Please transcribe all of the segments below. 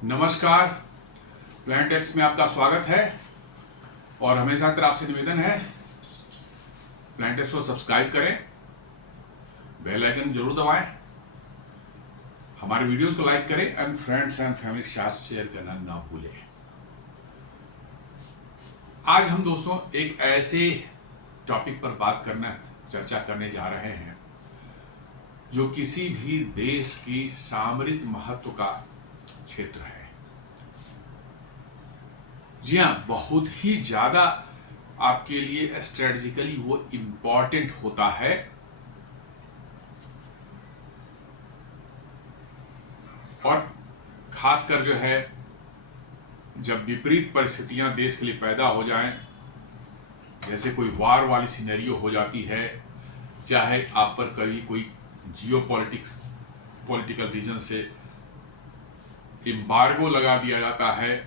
नमस्कार। Plan takes में आपका स्वागत है और हमेशा तरह आपसे निवेदन है प्लान टेक्स को सब्सक्राइब करें, बेल आइकन जरूर दबाएं, हमारे वीडियोस को लाइक करें एंड फ्रेंड्स एंड फैमिली के साथ शेयर करना ना भूलें। आज हम दोस्तों एक ऐसे टॉपिक पर चर्चा करने जा रहे हैं जो किसी भी देश की सामरिक महत्व का क्षेत्र है। जी हाँ, बहुत ही ज्यादा आपके लिए स्ट्रेटजिकली वो इंपॉर्टेंट होता है और खासकर जो है जब विपरीत परिस्थितियां देश के लिए पैदा हो जाएं, जैसे कोई वार वाली सिनेरियो हो जाती है, चाहे आप पर कभी कोई पॉलिटिकल रीजन से एम्बार्गो लगा दिया जाता है,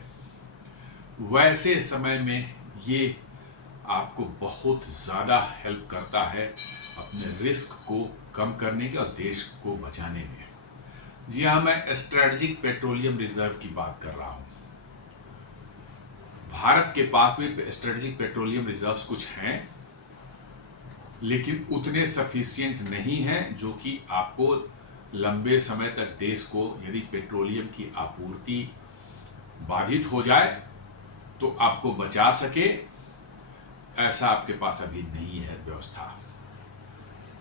वैसे समय में ये आपको बहुत ज़्यादा हेल्प करता है अपने रिस्क को कम करने के और देश को बचाने में। जी हाँ, मैं स्ट्रेटजिक पेट्रोलियम रिजर्व की बात कर रहा हूँ। भारत के पास भी स्ट्रेटजिक पेट्रोलियम रिजर्व्स कुछ हैं, लेकिन उतने सफिशिएंट नहीं हैं जो कि आपको लंबे समय तक देश को यदि पेट्रोलियम की आपूर्ति बाधित हो जाए तो आपको बचा सके, ऐसा आपके पास अभी नहीं है व्यवस्था।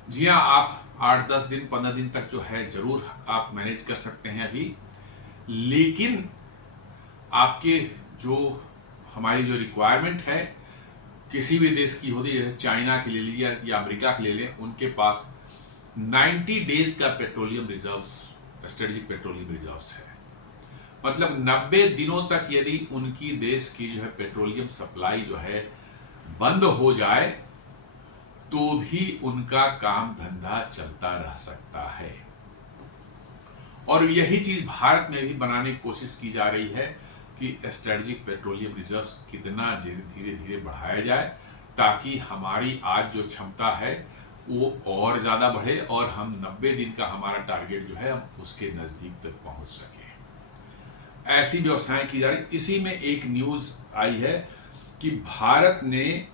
जी हाँ, आप 8-10 दिन 15 दिन तक जो है जरूर आप मैनेज कर सकते हैं अभी, लेकिन आपके जो हमारी जो रिक्वायरमेंट है किसी भी देश की होती है, जैसे चाइना के ले लीजिए या अमेरिका के ले लें, उनके पास 90 डेज का petroleum reserves, strategic petroleum reserves है। मतलब 90 दिनों तक यदि उनकी देश की जो है पेट्रोलियम सप्लाई जो है बंद हो जाए तो भी उनका काम धंधा चलता रह सकता है। और यही चीज भारत में भी बनाने की कोशिश की जा रही है कि स्ट्रेटेजिक पेट्रोलियम रिजर्व्स कितना धीरे धीरे बढ़ाया जाए ताकि हमारी आज जो क्षमता है वो और ज़्यादा बढ़े और हम 90 दिन का हमारा टारगेट जो है हम उसके नज़दीक तक पहुंच सकें। ऐसी व्यवस्थाएं की जा रही। इसी में एक न्यूज़ आई है कि भारत में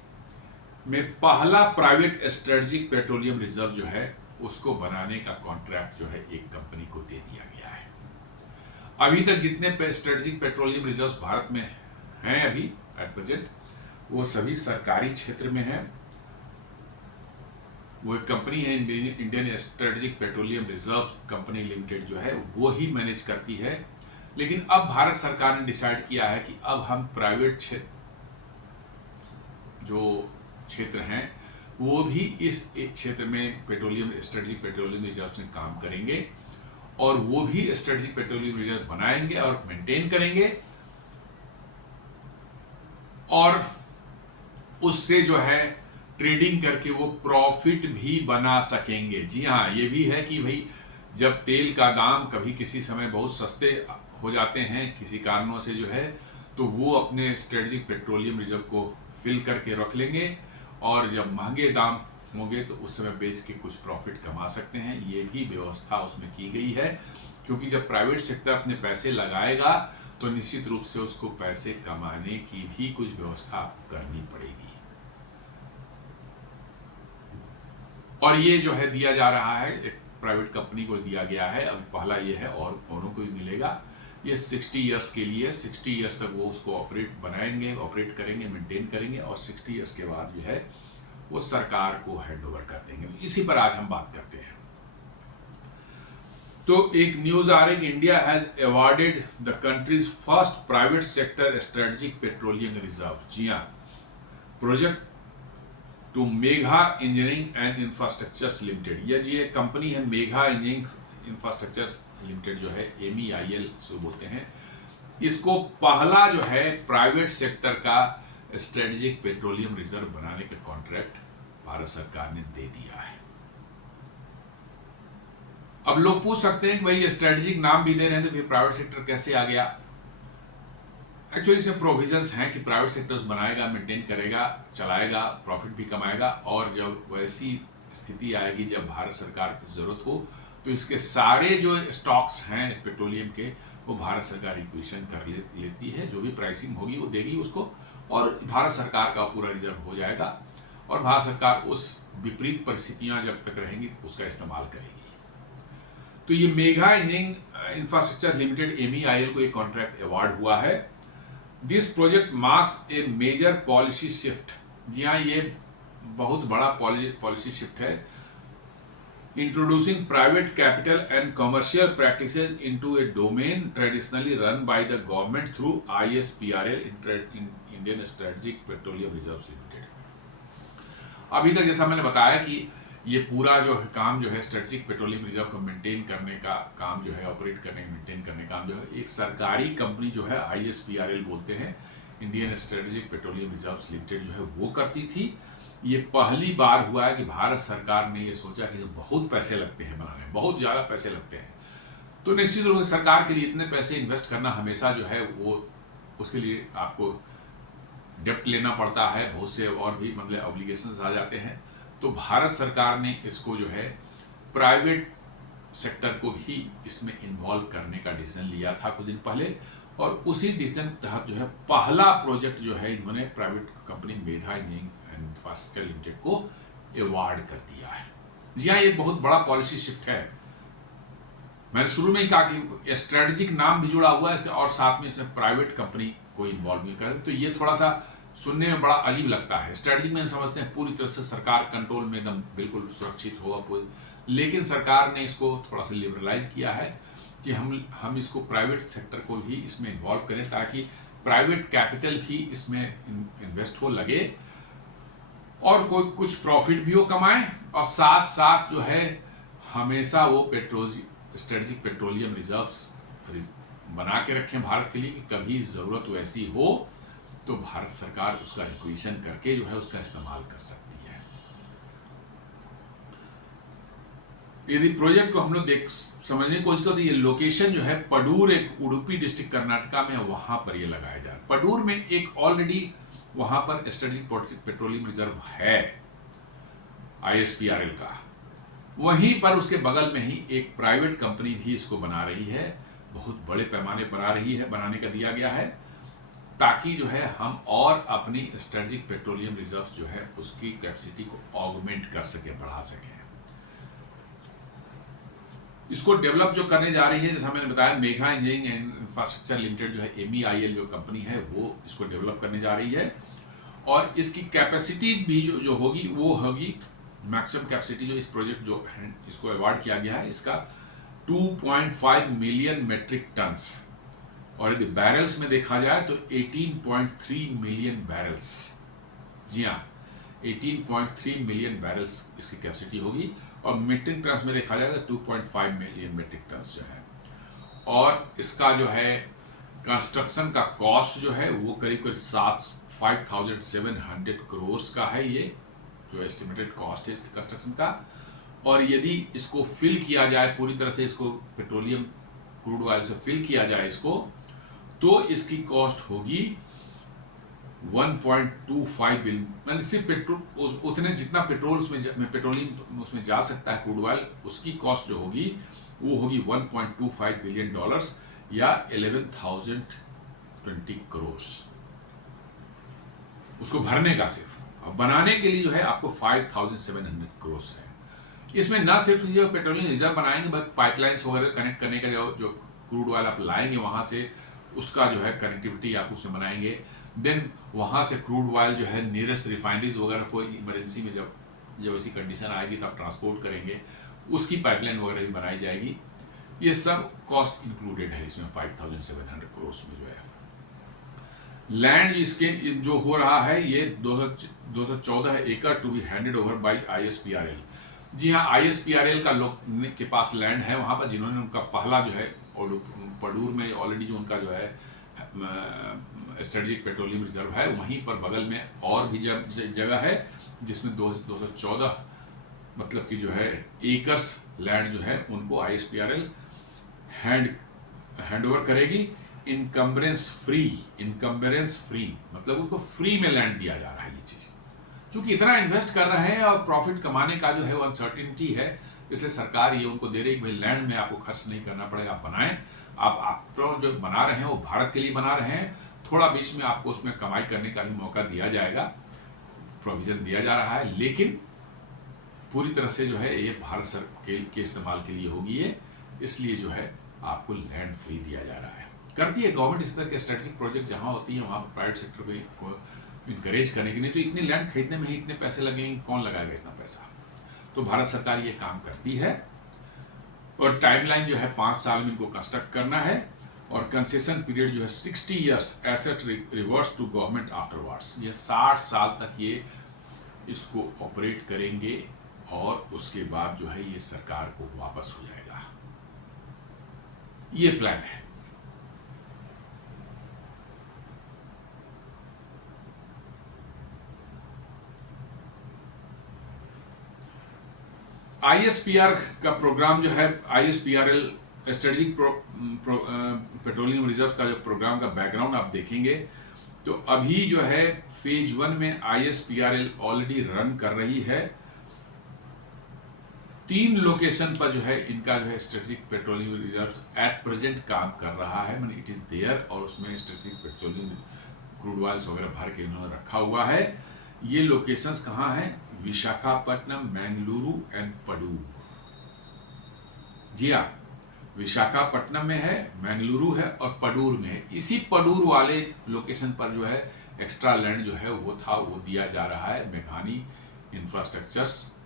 पहला प्राइवेट स्ट्रेटेजिक पेट्रोलियम रिजर्व जो है उसको बनाने का कॉन्ट्रैक्ट जो है एक कंपनी को दे दिया गया है। अभी तक जितने स्ट्रेटेजिक पेट्रोलियम रिजर्व भारत में हैं अभी एट प्रेजेंट, वो सभी सरकारी क्षेत्र में हैं। वो एक कंपनी है Indian strategic petroleum reserve company limited जो है वो ही मैनेज करती है। लेकिन अब भारत सरकार ने डिसाइड किया है कि अब हम प्राइवेट जो क्षेत्र हैं वो भी इस एक क्षेत्र में स्ट्रेटेजिक पेट्रोलियम रिजर्व में काम करेंगे और वो भी स्ट्रेटेजिक पेट्रोलियम रिजर्व बनाएंगे और मेंटेन करेंगे और उससे जो है ट्रेडिंग करके वो प्रॉफिट भी बना सकेंगे। जी हाँ, ये भी है कि भाई जब तेल का दाम कभी किसी समय बहुत सस्ते हो जाते हैं किसी कारणों से जो है, तो वो अपने स्ट्रेटेजिक पेट्रोलियम रिजर्व को फिल करके रख लेंगे और जब महंगे दाम होंगे तो उस समय बेच के कुछ प्रॉफिट कमा सकते हैं। ये भी व्यवस्था उसमें की गई है, क्योंकि जब प्राइवेट सेक्टर अपने पैसे लगाएगा तो निश्चित रूप से उसको पैसे कमाने की भी कुछ व्यवस्था करनी पड़ेगी। और ये जो है दिया जा रहा है, एक प्राइवेट कंपनी को दिया गया है, अब पहला ये है और औरों को भी मिलेगा। ये 60 इयर्स के लिए, 60 इयर्स तक वो उसको ऑपरेट करेंगे, मेंटेन करेंगे और 60 इयर्स के बाद जो है वो सरकार को हैंड ओवर कर देंगे। इसी पर आज हम बात करते हैं। तो एक न्यूज आ रही है कि India has awarded the country's first private sector strategic petroleum reserve. जी हाँ, project to Megha engineering and infrastructures limited. ये जी एक कंपनी है, मेघा इंजीनियरिंग इंफ्रास्ट्रक्चर्स लिमिटेड जो है, MEIL से बोलते हैं। इसको पहला जो है प्राइवेट सेक्टर का स्ट्रेटेजिक पेट्रोलियम रिजर्व बनाने का कॉन्ट्रैक्ट भारत सरकार ने दे दिया है। अब लोग पूछ सकते हैं कि भाई ये स्ट्रेटेजिक नाम भी दे रहे हैं तो फिर प्राइवेट सेक्टर कैसे आ गया? एक्चुअली इसमें प्रोविजंस हैं कि प्राइवेट सेक्टर बनाएगा, मेंटेन करेगा, चलाएगा, प्रॉफिट भी कमाएगा और जब वैसी स्थिति आएगी जब भारत सरकार की जरूरत हो तो इसके सारे जो स्टॉक्स हैं पेट्रोलियम के वो भारत सरकार इक्विशन कर लेती है। जो भी प्राइसिंग होगी वो देगी उसको, और भारत सरकार का पूरा रिजर्व हो जाएगा, और भारत सरकार उस विपरीत परिस्थितियां जब तक रहेंगी उसका इस्तेमाल करेगी। तो ये mega engineering infrastructure limited MEIL को एक कॉन्ट्रैक्ट अवार्ड हुआ है। This project marks a major policy shift. जी हाँ, ये बहुत बड़ा पॉलिसी शिफ्ट है। Introducing private capital and commercial practices into a domain traditionally run by the government through ISPRL, Indian Strategic Petroleum Reserves Limited। अभी तक जैसा मैंने बताया कि ये पूरा जो है काम जो है स्ट्रेटेजिक पेट्रोलियम रिजर्व को मेंटेन करने का काम जो है, ऑपरेट करने मेंटेन करने का काम जो है एक सरकारी कंपनी जो है ISPRL बोलते हैं, Indian strategic petroleum reserves limited जो है वो करती थी। ये पहली बार हुआ है कि भारत सरकार ने ये सोचा कि बहुत पैसे लगते हैं बनाने में, बहुत ज़्यादा पैसे लगते हैं, तो निश्चित रूप से सरकार के लिए इतने पैसे इन्वेस्ट करना हमेशा जो है वो उसके लिए आपको डेप्ट लेना पड़ता है, बहुत से और भी मतलब ऑब्लिगेशंस आ जाते हैं। तो भारत सरकार ने इसको जो है प्राइवेट सेक्टर को भी इसमें इन्वॉल्व करने का डिसीजन लिया था कुछ दिन पहले, और उसी डिसीजन के तहत जो है पहला प्रोजेक्ट जो है इन्होंने private company mega engineering infrastructure limited को अवार्ड कर दिया है। जी हाँ, ये बहुत बड़ा पॉलिसी शिफ्ट है। मैंने शुरू में ही कहा कि स्ट्रेटेजिक नाम भी जुड़ा हुआ है और साथ में इसमें प्राइवेट कंपनी को इन्वॉल्व भी कर, तो ये थोड़ा सा सुनने में बड़ा अजीब लगता है। स्ट्रेटेजिक में समझते हैं पूरी तरह से सरकार कंट्रोल में एकदम बिल्कुल सुरक्षित होगा कोई, लेकिन सरकार ने इसको थोड़ा सा लिबरलाइज किया है कि हम इसको प्राइवेट सेक्टर को भी इसमें इन्वॉल्व करें, ताकि प्राइवेट कैपिटल भी इसमें इन्वेस्ट हो लगे और कोई कुछ प्रॉफिट भी हो कमाए, और साथ साथ जो है हमेशा वो स्ट्रेटेजिक पेट्रोलियम रिजर्व्स बना के रखें भारत के लिए कि कभी ज़रूरत वैसी हो तो भारत सरकार उसका एक्विजिशन करके जो है उसका इस्तेमाल कर सकती है। यदि प्रोजेक्ट को हम लोग समझने की कोशिश करें तो ये लोकेशन जो है पडूर, एक उडुपी डिस्ट्रिक्ट कर्नाटका में, वहां पर ये लगाया जाए। पडूर में एक ऑलरेडी वहां पर स्ट्रेटेजिक पेट्रोलियम रिजर्व है ISPRL का, वहीं पर उसके बगल में ही एक प्राइवेट कंपनी भी इसको बना रही है, बहुत बड़े पैमाने पर आ रही है, बनाने का दिया गया है, ताकि जो है हम और अपनी स्ट्रेटेजिक पेट्रोलियम रिजर्व जो है उसकी कैपेसिटी को ऑगमेंट कर सके, बढ़ा सके। इसको डेवलप जो करने जा रही है, जैसा मैंने बताया, मेगा इंजीनियरिंग इंफ्रास्ट्रक्चर लिमिटेड जो है MEIL जो कंपनी है वो इसको डेवलप करने जा रही है, और इसकी कैपेसिटी भी जो होगी वो होगी मैक्सिमम कैपेसिटी। जो इस प्रोजेक्ट जो है इसको अवार्ड किया गया है इसका 2.5 मिलियन मेट्रिक टन्स, और यदि बैरल्स में देखा जाए तो 18.3 मिलियन बैरल्स। जी हाँ, 18.3 मिलियन बैरल्स इसकी कैपेसिटी होगी, और मेट्रिक टन्स में देखा जाए तो 2.5 मिलियन मेट्रिक टन्स जो है। और इसका जो है कंस्ट्रक्शन का कॉस्ट जो है वो करीब 5,700 करोड़ का है, ये जो एस्टिमेटेड कॉस्ट है इस कंस्ट्रक्शन का। और यदि इसको फिल किया जाए पूरी तरह से, इसको पेट्रोलियम क्रूड ऑयल से फिल किया जाए इसको, तो इसकी कॉस्ट होगी 1.25 बिलियन, मैंने सिर्फ पेट्रोल उतने जितना पेट्रोल उसमें पेट्रोलियम उसमें जा सकता है क्रूड ऑयल, उसकी कॉस्ट जो होगी वो होगी $1.25 बिलियन या 11,020 करोड़ उसको भरने का। सिर्फ अब बनाने के लिए जो है आपको 5,700 करोड़ है। इसमें न सिर्फ जो पेट्रोलियम रिजर्व बनाएंगे बट पाइपलाइंस वगैरह कनेक्ट करने का जो क्रूड ऑयल आप लाएंगे वहां से उसका जो है कनेक्टिविटी आप उसमें बनाएंगे। देन वहाँ से क्रूड ऑयल जो है नियरेस्ट रिफाइनरीज वगैरह को इमरजेंसी में जब ऐसी कंडीशन आएगी तब ट्रांसपोर्ट करेंगे, उसकी पाइपलाइन वगैरह भी बनाई जाएगी। ये सब कॉस्ट इंक्लूडेड है इसमें 5,700 करोड़ में जो है। लैंड इसके जो हो रहा है ये 214 एकड़ to be handed over by ISPRL। जी हाँ, ISPRL का लोग के पास लैंड है वहाँ पर, जिन्होंने उनका पहला जो है पडूर में ऑलरेडी जो उनका जो है स्ट्रेटेजिक पेट्रोलियम रिजर्व है, वहीं पर बगल में और भी जगह है जिसमें 214 मतलब कि जो है एकर्स लैंड जो है उनको ISPRL हैंड ओवर करेगी इनकम्बरेंस फ्री, मतलब उनको फ्री में लैंड दिया जा रहा है। ये चीज चूंकि इतना इन्वेस्ट कर रहे हैं और प्रॉफिट कमाने का जो है वो अनसर्टिनिटी है, इसलिए सरकार ये उनको दे रही है कि भाई लैंड में आपको खर्च नहीं करना पड़ेगा, आप बनाएं। आप तो जो बना रहे हैं वो भारत के लिए बना रहे हैं, थोड़ा बीच में आपको उसमें कमाई करने का भी मौका दिया जाएगा, प्रोविजन दिया जा रहा है, लेकिन पूरी तरह से जो है ये भारत सरकार के इस्तेमाल के लिए होगी ये, इसलिए जो है आपको लैंड फ्री दिया जा रहा है। करती है गवर्नमेंट इस तरह के स्ट्रेटेजिक प्रोजेक्ट जहां होती है वहां प्राइवेट सेक्टर को इनकरेज करने की, नहीं तो इतनी लैंड खरीदने में ही इतने पैसे लगेंगे, कौन लगाएगा इतना पैसा। तो भारत सरकार ये काम करती है और टाइमलाइन जो है 5 साल में इनको कंस्ट्रक्ट करना है और कंसेशन पीरियड जो है 60 years, asset reverse to government afterwards. ये 60 साल तक ये इसको ऑपरेट करेंगे और उसके बाद जो है ये सरकार को वापस हो जाएगा। ये प्लान है। ISPR का प्रोग्राम जो है, ISPRL स्ट्रेटेजिक पेट्रोलियम रिजर्व का जो प्रोग्राम का बैकग्राउंड आप देखेंगे तो अभी जो है फेज 1 में ISPRL ऑलरेडी रन कर रही है। 3 लोकेशन पर जो है इनका जो है strategic petroleum reserve at present काम कर रहा है, मैंने इट इज देयर, और उसमें स्ट्रेटेजिक पेट्रोलियम क्रूड ऑयल्स वगैरह भर के इन्होंने रखा हुआ है। ये लोकेशंस कहाँ हैं? विशाखापट्टनम, मैंगलुरु एंड पडूर। जी हाँ, विशाखापट्टनम में है, मैंगलुरु है और पडूर में है। इसी पडूर वाले लोकेशन पर जो है एक्स्ट्रा लैंड जो है वो था, वो दिया जा रहा है मेघानी इंफ्रास्ट्रक्चर्स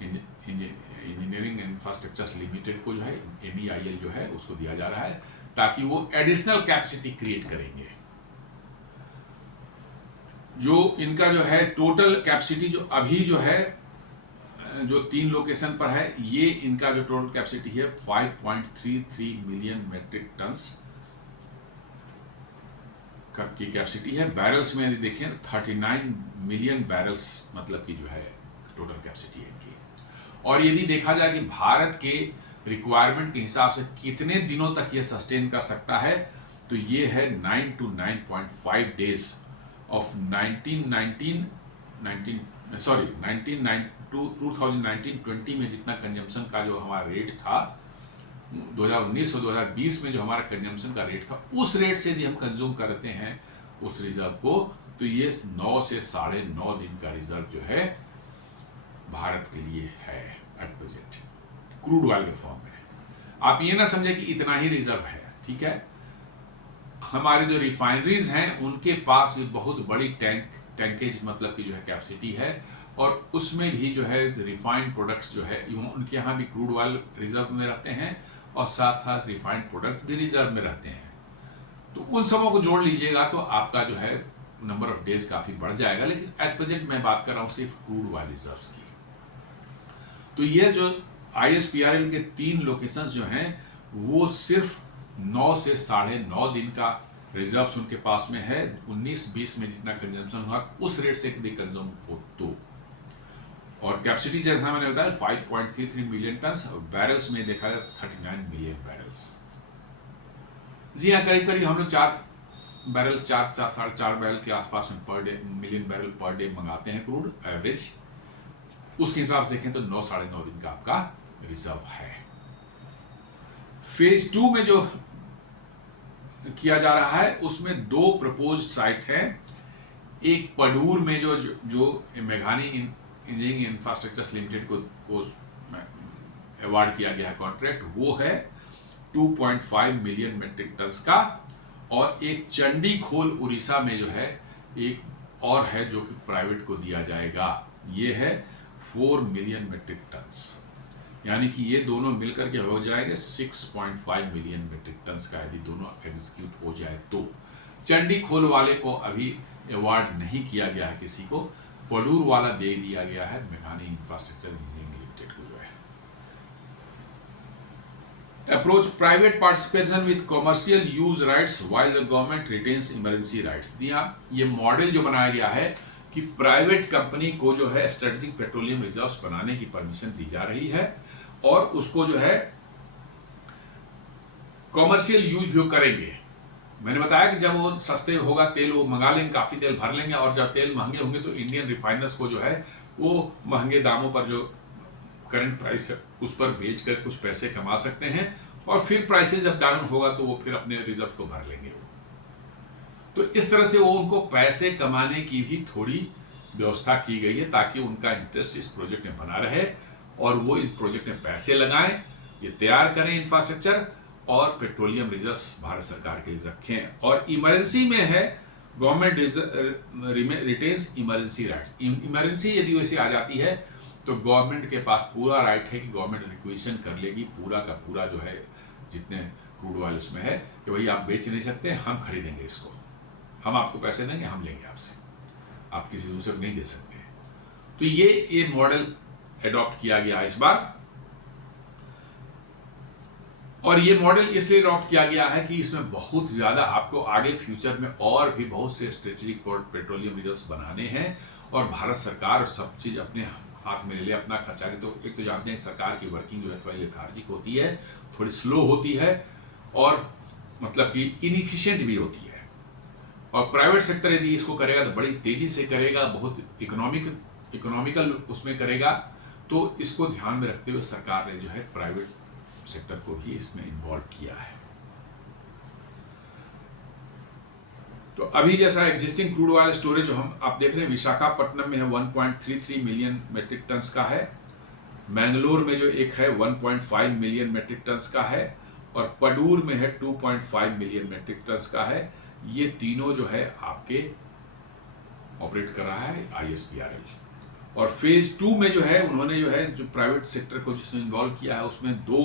इंजीनियरिंग इंफ्रास्ट्रक्चर्स लिमिटेड को जो है MEIL जो है उसको दिया जा रहा है ताकि वो एडिशनल कैपेसिटी क्रिएट करेंगे। जो इनका जो है टोटल कैपेसिटी जो अभी जो है जो 3 लोकेशन पर है, ये इनका जो टोटल कैपेसिटी है 5.33 मिलियन मेट्रिक टन्स की कैपेसिटी है। बैरल्स में यदि देखें 39 मिलियन बैरल्स मतलब की जो है टोटल कैपेसिटी है इनकी। और यदि देखा जाए कि भारत के रिक्वायरमेंट के हिसाब से कितने दिनों तक ये सस्टेन कर सकता है, तो ये है 9 to 9.5 डेज ऑफ 2019-20 में जितना कंजम्पशन का जो हमारा रेट था, 2019 और 2020 में जो हमारा कंजम्पशन का रेट था, उस रेट से यदि हम कंज्यूम करते हैं उस रिजर्व को, तो ये 9 से 9.5 दिन का रिजर्व जो है भारत के लिए है एट प्रेजेंट, क्रूड ऑयल के फॉर्म में। आप ये ना समझे कि इतना ही रिजर्व है, ठीक है। हमारे जो रिफाइनरीज हैं उनके पास भी बहुत बड़ी टैंकेज मतलब की जो है कैपेसिटी है, और उसमें भी जो है रिफाइंड प्रोडक्ट्स जो है उनके यहाँ भी क्रूड ऑयल रिजर्व में रहते हैं और साथ साथ रिफाइंड प्रोडक्ट भी रिजर्व में रहते हैं। तो उन सबों को जोड़ लीजिएगा तो आपका जो है नंबर ऑफ डेज काफ़ी बढ़ जाएगा, लेकिन एट प्रेजेंट मैं बात कर रहा हूँ सिर्फ क्रूड ऑयल रिजर्व्स की। तो ये जो ISPRL के 3 लोकेशंस जो हैं वो सिर्फ 9 से 9.5 दिन का रिजर्व्स उनके पास में है। 19-20 में जितना कंजम्पशन हुआ उस रेट से भी कंज्यूम हो तो, और कैपेसिटी जैसा मैंने बताया 5.33 मिलियन टन, बैरल्स में देखा जाए 39 मिलियन बैरल्स। जी हाँ, करीब करीब हम लोग 4 बैरल 4.5 बैरल के आसपास में per day, million barrel per day मंगाते हैं क्रूड एवरेज। उसके हिसाब से देखें तो 9-9.5 दिन का आपका रिजर्व है। फेज 2 में जो किया जा रहा है उसमें 2 प्रपोज्ड साइट है। एक पडूर में जो मेघानी इंजीनियरिंग इंफ्रास्ट्रक्चर्स लिमिटेड को अवार्ड किया गया है कॉन्ट्रैक्ट, वो है 2.5 मिलियन मेट्रिक टन्स का, और एक चंडीखोल उड़ीसा में जो है एक और है जो कि प्राइवेट को दिया जाएगा, ये है 4 मिलियन मेट्रिक टन्स, यानी कि ये दोनों मिलकर के हो जाएंगे 6.5 मिलियन मेट्रिक टन्स का यदि दोनों एग्जीक्यूट हो जाए तो। चंडीखोल वाले को अभी अवार्ड नहीं किया गया है किसी को, पडूर वाला दे दिया गया है मेघानी इंफ्रास्ट्रक्चर इंजीनियरिंग लिमिटेड को जो है। Approach private participation with commercial use rights while the government retains emergency rights. ये मॉडल जो बनाया गया है कि प्राइवेट कंपनी को जो है स्ट्रेटेजिक पेट्रोलियम रिजर्व्स बनाने की परमिशन दी जा रही है और उसको जो है कमर्शियल यूज भी करेंगे। मैंने बताया कि जब वो सस्ते होगा तेल वो मंगा लेंगे, काफी तेल भर लेंगे, और जब तेल महंगे होंगे तो इंडियन रिफाइनर्स को जो है वो महंगे दामों पर जो करंट प्राइस है उस पर बेच कर कुछ पैसे कमा सकते हैं, और फिर प्राइसेस जब डाउन होगा तो वो फिर अपने रिजर्व को भर लेंगे वो। तो इस तरह से वो उनको पैसे कमाने की भी थोड़ी व्यवस्था की गई है, ताकि उनका इंटरेस्ट इस प्रोजेक्ट में बना रहे और वो इस प्रोजेक्ट में पैसे लगाएं, ये तैयार करें इंफ्रास्ट्रक्चर, और पेट्रोलियम रिजर्व्स भारत सरकार के लिए रखें। और इमरजेंसी में है government retains emergency rights. Emergency यदि वैसे आ जाती है तो गवर्नमेंट के पास पूरा राइट है कि गवर्नमेंट रिक्वेशन कर लेगी पूरा का पूरा जो है जितने क्रूड ऑयल उसमें है, कि भाई आप बेच नहीं सकते, हम खरीदेंगे इसको, हम आपको पैसे देंगे, हम लेंगे आपसे, आप किसी दूसरे को नहीं दे सकते। तो ये मॉडल एडॉप्ट किया गया इस बार, और ये मॉडल इसलिए अडॉप्ट किया गया है कि इसमें बहुत ज़्यादा आपको आगे फ्यूचर में और भी बहुत से स्ट्रेटेजिक पेट्रोलियम रिजर्व्स बनाने हैं, और भारत सरकार सब चीज़ अपने हाथ में ले ले, अपना खर्चा ले। तो एक तो जानते हैं सरकार की वर्किंग जो है थोड़ी लेथार्जिक होती है, थोड़ी स्लो होती है, और मतलब कि इनएफिशिएंट भी होती है। और प्राइवेट सेक्टर यदि इसको करेगा तो बड़ी तेज़ी से करेगा, बहुत इकोनॉमिकल उसमें करेगा। तो इसको ध्यान में रखते हुए सरकार ने जो है प्राइवेट सेक्टर को भी इसमें इन्वॉल्व किया है। तो अभी जैसा एग्जिस्टिंग क्रूड ऑयल स्टोरेज जो आप देख रहे हैं विशाखापट्टनम में है 1.33 मिलियन मेट्रिक टन्स का है, मैंगलोर में जो एक है 1.5 मिलियन मेट्रिक टन्स का है, और पडूर में है 2.5 मिलियन मेट्रिक टन्स का है। ये तीनों जो है आपके ऑपरेट कर रहा है ISPRL। और फेज 2 में जो है उन्होंने जो प्राइवेट सेक्टर को जिसमें इन्वॉल्व किया है उसमें 2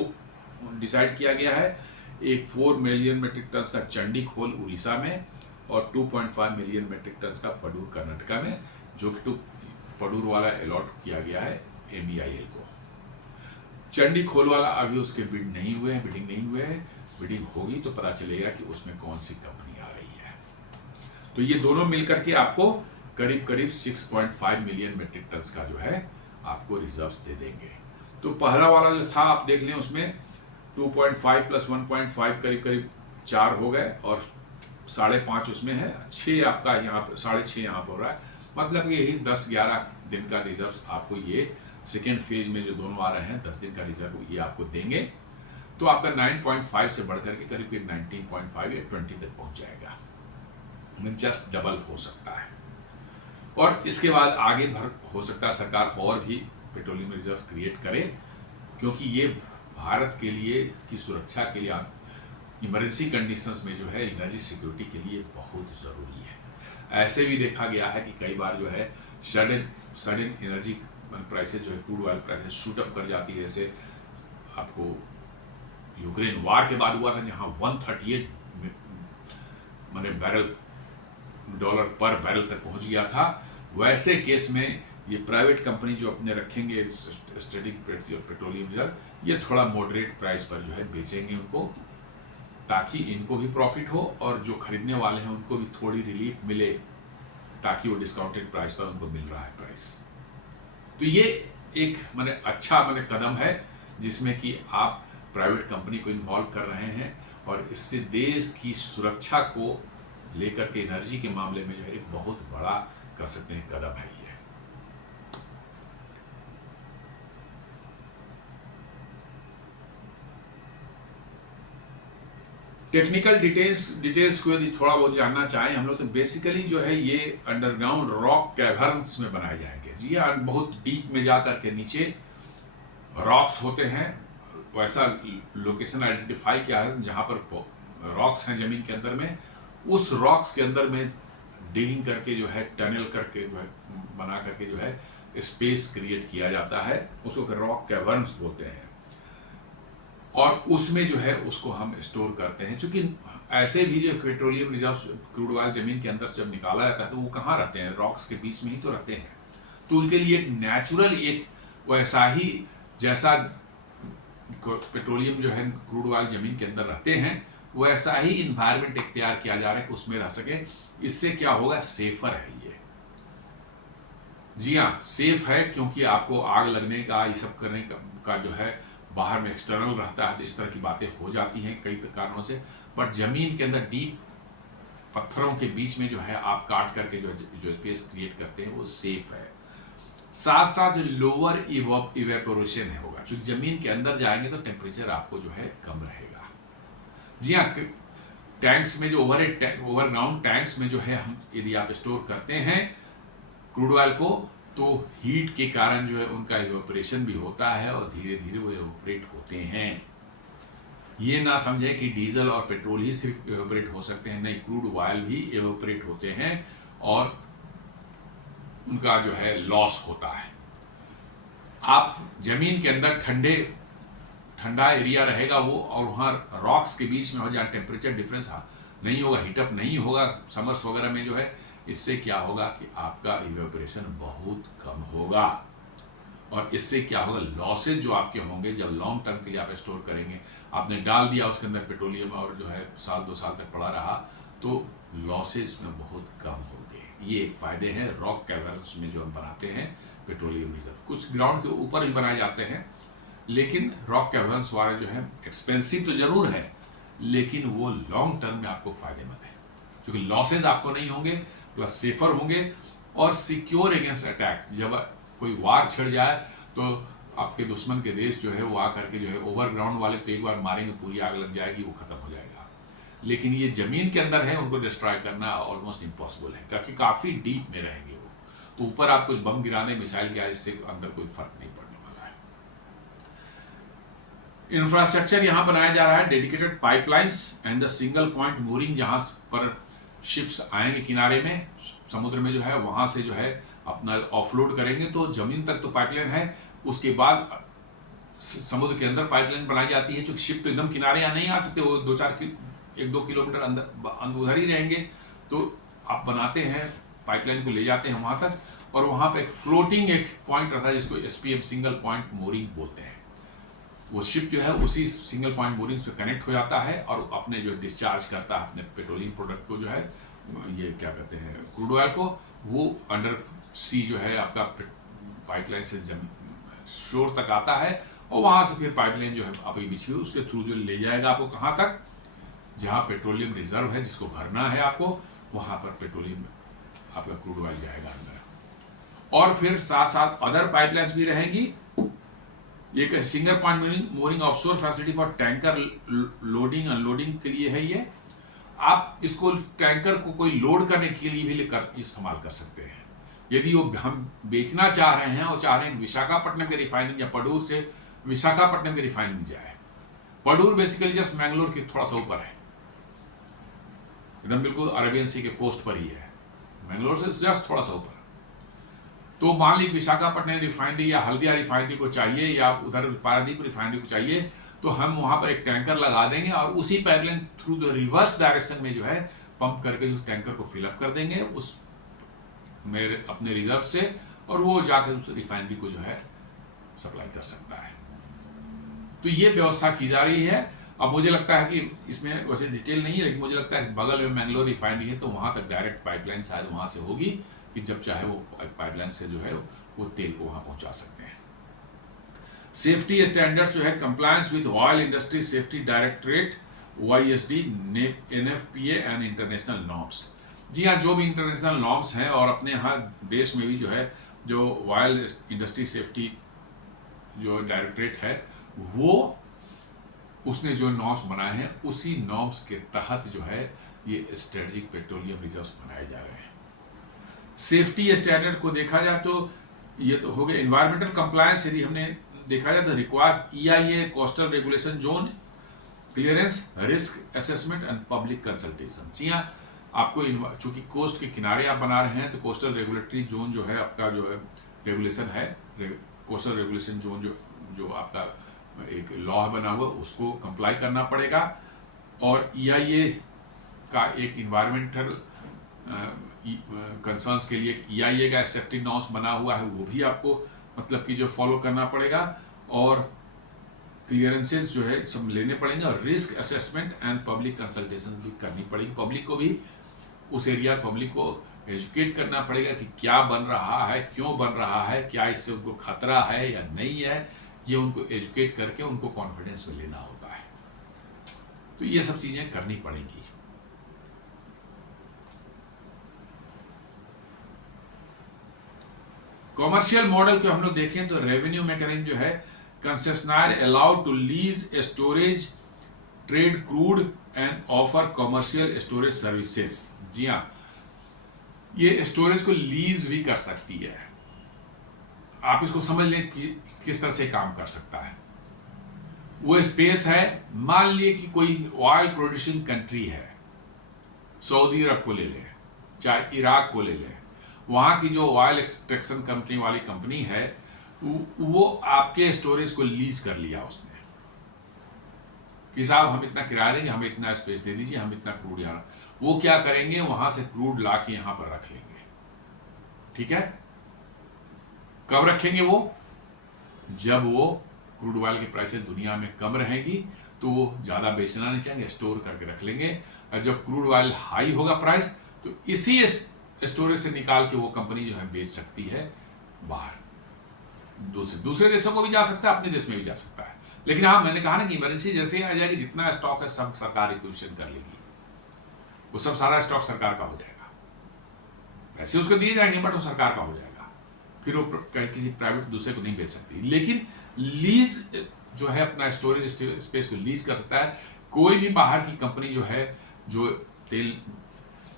डिसाइड किया गया है, एक 4 मिलियन मेट्रिक टन्स का चंडीखोल उड़ीसा में, और 2.5 मिलियन मेट्रिक टन्स का पडूर कर्नाटका में, जो कि पडूर वाला अलॉट किया गया है MEIL को। चंडीखोल वाला अभी उसके बिडिंग नहीं हुए हैं, बिडिंग होगी तो पता चलेगा कि उसमें कौन सी कंपनी आ रही है। तो ये दोनों मिलकर के आपको करीब करीब 6.5 मिलियन मेट्रिक टन्स का जो है आपको रिजर्व्स दे देंगे। तो पहला वाला जो था आप देख लें उसमें 2.5 प्लस 1.5 करीब करीब 4 हो गए, और 5.5 उसमें है, 6 आपका यहाँ पर 6.5 यहाँ पर हो रहा है। मतलब यही 10-11 दिन का रिजर्व्स आपको ये सेकेंड फेज में जो दोनों आ रहे हैं 10 दिन का रिजर्व ये आपको देंगे। तो आपका 9.5 से बढ़कर के करीब 19.5 या 20 तक पहुंच जाएगा, जस्ट डबल हो सकता है। और इसके बाद आगे हो सकता है सरकार और भी पेट्रोलियम रिजर्व क्रिएट करे, क्योंकि ये भारत के लिए की सुरक्षा के लिए इमरजेंसी कंडीशंस में जो है एनर्जी सिक्योरिटी के लिए बहुत ज़रूरी है। ऐसे भी देखा गया है कि कई बार जो है सडन एनर्जी प्राइसेस जो है crude oil prices shoot up कर जाती है। जैसे आपको यूक्रेन वार के बाद हुआ था जहां 138 $1 पर बैरल तक पहुंच गया था। वैसे केस में ये प्राइवेट कंपनी जो अपने रखेंगे स्ट्रेटेजिक पेट्रोलियम रिजर्व, ये थोड़ा मॉडरेट प्राइस पर जो है बेचेंगे उनको, ताकि इनको भी प्रॉफिट हो और जो खरीदने वाले हैं उनको भी थोड़ी रिलीफ मिले, ताकि वो डिस्काउंटेड प्राइस पर उनको मिल रहा है प्राइस। तो ये एक अच्छा कदम है जिसमें कि आप प्राइवेट कंपनी को इन्वॉल्व कर रहे हैं, और इससे देश की सुरक्षा को लेकर के एनर्जी के मामले में जो है एक बहुत बड़ा कर सकते हैं कदम है ये। टेक्निकल डिटेल्स को यदि थोड़ा बहुत जानना चाहें हम लोग, तो बेसिकली जो है ये अंडरग्राउंड रॉक कैवर्न्स में बनाए जाएंगे। जी हाँ, बहुत डीप में जा करके नीचे रॉक्स होते हैं। वैसा लोकेशन आइडेंटिफाई किया है जहाँ पर रॉक्स हैं ज़मीन के अंदर में, उस रॉक्स के अंदर में डिगिंग करके जो है टनल करके जो है बना करके जो है स्पेस क्रिएट किया जाता है, उसको रॉक कैवर्न्स बोलते हैं। और उसमें जो है उसको हम स्टोर करते हैं, क्योंकि ऐसे भी जो पेट्रोलियम रिजर्व क्रूड ऑयल जमीन के अंदर जब निकाला जाता है तो वो कहाँ रहते हैं, रॉक्स के बीच में ही तो रहते हैं। तो उनके लिए एक नेचुरल एक वैसा ही जैसा पेट्रोलियम जो है क्रूड ऑयल जमीन के अंदर रहते हैं वैसा ही इन्वायरमेंट तैयार किया जा रहा है कि उसमें रह सके। इससे क्या होगा, सेफर है ये। जी हाँ, सेफ है, क्योंकि आपको आग लगने का ये सब करने का जो है बाहर में एक्सटर्नल रहता है, तो इस तरह की बातें हो जाती हैं कई कारणों से। बट जमीन के अंदर डीप पत्थरों के बीच में जो है आप काट करके जो स्पेस क्रिएट करते हैं वो सेफ है। साथ साथ लोअर इवेपोरेशन होगा, क्योंकि जमीन के अंदर जाएंगे तो टेम्परेचर आपको जो है कम रहेगा। जी हाँ, टैंक्स में जो ओवरग्राउंड टैंक्स में जो है हम यदि आप स्टोर करते हैं क्रूड ऑयल को, तो हीट के कारण जो है उनका इवेपोरेशन भी होता है और धीरे धीरे वो इवेपोरेट होते हैं। ये ना समझें कि डीजल और पेट्रोल ही सिर्फ इवेपोरेट हो सकते हैं, नहीं, क्रूड ऑयल भी इवेपोरेट होते हैं और उनका जो है लॉस होता है। आप जमीन के अंदर ठंडा एरिया रहेगा वो, और वहाँ रॉक्स के बीच में हो, जहाँ टेम्परेचर डिफरेंस नहीं होगा, हीटअप नहीं होगा समर्स वगैरह में जो है, इससे क्या होगा कि आपका इवेपोरेशन बहुत कम होगा। और इससे क्या होगा, लॉसेज जो आपके होंगे, जब लॉन्ग टर्म के लिए आप स्टोर करेंगे, आपने डाल दिया उसके अंदर पेट्रोलियम और जो है साल 2 साल तक पड़ा रहा, तो लॉसेज में बहुत कम होंगे। ये एक फ़ायदे हैं रॉक कैवर्न्स में जो हम बनाते हैं पेट्रोलियम रिजर्व। कुछ ग्राउंड के ऊपर ही बनाए जाते हैं, लेकिन रॉक कैवर्न्स वाले जो है एक्सपेंसिव तो ज़रूर है, लेकिन वो लॉन्ग टर्म में आपको फ़ायदेमंद है, क्योंकि लॉसेज आपको नहीं होंगे, प्लस सेफर होंगे और सिक्योर अगेंस्ट अटैक्स। जब कोई वार छिड़ जाए तो आपके दुश्मन के देश जो है वो आकर के जो है ओवरग्राउंड वाले तो एक बार मारेंगे, पूरी आग लग जाएगी, वो खत्म हो जाएगा। लेकिन ये जमीन के अंदर है, उनको डिस्ट्रॉय करना ऑलमोस्ट इम्पॉसिबल है, क्योंकि काफ़ी डीप में रहेंगे वो। तो ऊपर आप कुछ बम गिरा दें, मिसाइल गिरा, इससे अंदर कोई फर्क नहीं पड़ने वाला है। इंफ्रास्ट्रक्चर यहाँ बनाया जा रहा है, dedicated pipelines and the single point mooring, जहाँ पर शिप्स आएंगे किनारे में, समुद्र में जो है वहाँ से जो है अपना ऑफलोड करेंगे, तो जमीन तक तो पाइपलाइन है, उसके बाद समुद्र के अंदर पाइपलाइन बनाई जाती है, क्योंकि शिप तो एकदम किनारे यहाँ नहीं आ सकते, वो 1-2 किलोमीटर अंदर उधर ही रहेंगे, तो आप बनाते हैं पाइपलाइन को ले जाते हैं वहाँ तक, और वहाँ पे एक फ्लोटिंग एक पॉइंट रहता है जिसको SPM सिंगल पॉइंट मोरिंग बोलते हैं। वो शिप जो है उसी सिंगल पॉइंट बोरिंग्स पे कनेक्ट हो जाता है और अपने जो डिस्चार्ज करता है अपने पेट्रोलियम प्रोडक्ट को, जो है ये क्या कहते हैं क्रूड ऑयल को, वो अंडर सी जो है आपका पाइपलाइन से जमीन शोर तक आता है, और वहाँ से फिर पाइपलाइन जो है अभी बिछी हुई उसके थ्रू जो ले जाएगा आपको कहाँ तक, जहाँ पेट्रोलियम रिजर्व है जिसको भरना है आपको, वहाँ पर पेट्रोलियम आपका क्रूड ऑयल जाएगा अंदर। और फिर साथ साथ अदर पाइपलाइंस भी रहेंगी। ये single point mooring offshore facility for tanker loading unloading के लिए है। ये आप इसको टैंकर को कोई लोड करने के लिए भी इस्तेमाल कर सकते हैं। यदि वो हम बेचना चाह रहे हैं और चाह रहे हैं विशाखापट्टनम के रिफाइनरी या पडूर से विशाखापट्टनम के रिफाइनरी जाए, पडूर बेसिकली जस्ट मैंगलोर के थोड़ा सा ऊपर है, एकदम बिल्कुल अरेबियन सी के कोस्ट पर ही है, मैंगलोर से जस्ट थोड़ा सा ऊपर। तो मान लीजिए विशाखापट्टनम रिफाइनरी या हल्दिया रिफाइनरी को चाहिए या उधर पारादीप रिफाइनरी को चाहिए, तो हम वहाँ पर एक टैंकर लगा देंगे और उसी pipeline through the reverse direction में जो है पंप करके उस टैंकर को फिलअप कर देंगे उस मेरे अपने रिजर्व से, और वो जाकर उस रिफाइनरी को जो है सप्लाई कर सकता है। तो ये व्यवस्था की जा रही है। अब मुझे लगता है कि इसमें वैसे डिटेल नहीं है, लेकिन मुझे लगता है कि बगल में मैंगलोर रिफाइनरी है, तो वहाँ तक डायरेक्ट पाइपलाइन शायद वहाँ से होगी कि जब चाहे वो पाइपलाइन से जो है वो तेल को वहाँ पहुँचा सकते हैं। सेफ्टी स्टैंडर्ड्स जो है compliance with oil industry safety directorate OISD NFPA and international norms. जी हाँ, जो भी इंटरनेशनल नॉर्म्स हैं और अपने यहाँ देश में भी जो है जो ऑयल इंडस्ट्री सेफ्टी जो डायरेक्टरेट है वो उसने जो नॉर्म्स बनाए हैं उसी नॉर्म्स के तहत जो है ये स्ट्रेटेजिक पेट्रोलियम रिजर्व्स बनाए जा रहे हैं। सेफ्टी स्टैंडर्ड को देखा जाए तो ये तो हो गया। एनवायरमेंटल कंप्लायंस यदि हमने देखा जाए तो requires EIA coastal regulation zone clearance risk assessment and public consultation. जी हाँ, आपको चूंकि कोस्ट के किनारे आप बना रहे हैं तो कोस्टल रेगुलेटरी जोन जो है आपका जो है रेगुलेशन है, कोस्टल रेगुलेशन जोन जो आपका एक लॉ बना हुआ उसको कंप्लाई करना पड़ेगा, और EIA का एक इन्वायरमेंटल कंसर्न्स के लिए EIA का सेफ्टी नॉर्म्स बना हुआ है, वो भी आपको मतलब कि जो फॉलो करना पड़ेगा, और क्लियरेंसेस जो है सब लेने पड़ेंगे, और risk assessment and public consultation भी करनी पड़ेगी। पब्लिक को भी उस एरिया पब्लिक को एजुकेट करना पड़ेगा कि क्या बन रहा है, क्यों बन रहा है, क्या इससे उनको खतरा है या नहीं है, ये उनको एजुकेट करके उनको कॉन्फिडेंस में लेना होता है। तो ये सब चीज़ें करनी पड़ेंगी। कॉमर्शियल मॉडल को हम लोग देखें तो रेवेन्यू मैकेनिज्म जो है, concessionaire allowed to lease storage, trade crude and offer commercial storage services. जी हाँ, ये स्टोरेज को लीज भी कर सकती है। आप इसको समझ लें कि किस तरह से काम कर सकता है। वो स्पेस है, मान लिए कि कोई ऑयल प्रोड्यूसिंग कंट्री है, सऊदी अरब को ले लें, चाहे इराक को ले लें, वहाँ की जो ऑयल एक्सट्रैक्शन कंपनी वाली कंपनी है, वो आपके स्टोरेज को लीज कर लिया उसने कि साहब हम इतना किराया देंगे, हमें इतना स्पेस दे दीजिए, हम इतना क्रूड यहाँ। वो क्या करेंगे, वहाँ से क्रूड ला के यहाँ पर रख लेंगे। ठीक है, कब रखेंगे वो? जब वो क्रूड ऑयल की प्राइसेस दुनिया में कम रहेगी तो वो ज़्यादा बेचना नहीं चाहेंगे, स्टोर करके रख लेंगे। और जब क्रूड ऑयल हाई होगा प्राइस, तो इसी स्टोरेज से निकाल के वो कंपनी जो है बेच सकती है बाहर, दूसरे देशों को भी जा सकता है, अपने देश में भी जा सकता है। लेकिन हाँ, मैंने कहा ना कि इमरजेंसी जैसे ही आ जाएगी, जितना स्टॉक है सब सरकार एक्विजिशन कर लेगी, वो सब सारा स्टॉक सरकार का हो जाएगा। पैसे उसको दिए जाएंगे बट वो सरकार का हो जाएगा, फिर वो कहीं किसी प्राइवेट दूसरे को नहीं बेच सकती। लेकिन लीज जो है, अपना स्टोरेज स्पेस को लीज कर सकता है। कोई भी बाहर की कंपनी जो है, जो तेल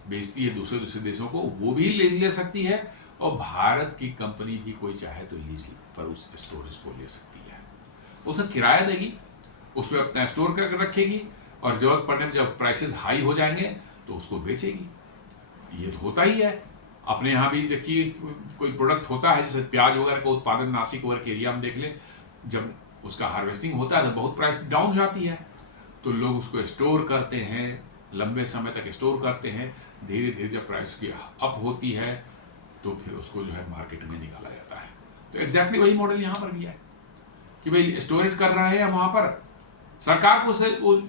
बेचती है दूसरे देशों को, वो भी ले सकती है। और भारत की कंपनी भी कोई चाहे तो लीज पर उस स्टोरेज को ले सकती है, उसका किराया देगी, उसमें अपना स्टोर करके रखेगी, और जरूरत पड़ने में जब प्राइसेस हाई हो जाएंगे तो उसको बेचेगी। ये तो होता ही है अपने यहाँ भी। देखिए, कोई प्रोडक्ट होता है, जैसे प्याज वगैरह का उत्पादन नासिक वगैरह के एरिया में देख ले, जब उसका हार्वेस्टिंग होता है तो बहुत प्राइस डाउन हो जाती है, तो लोग उसको स्टोर करते हैं, लंबे समय तक स्टोर करते हैं। धीरे धीरे जब प्राइस की अप होती है तो फिर उसको जो है मार्केट में निकाला जाता है। तो एग्जैक्टली वही मॉडल यहाँ पर भी है कि भाई स्टोरेज कर रहे हैं वहाँ पर, सरकार को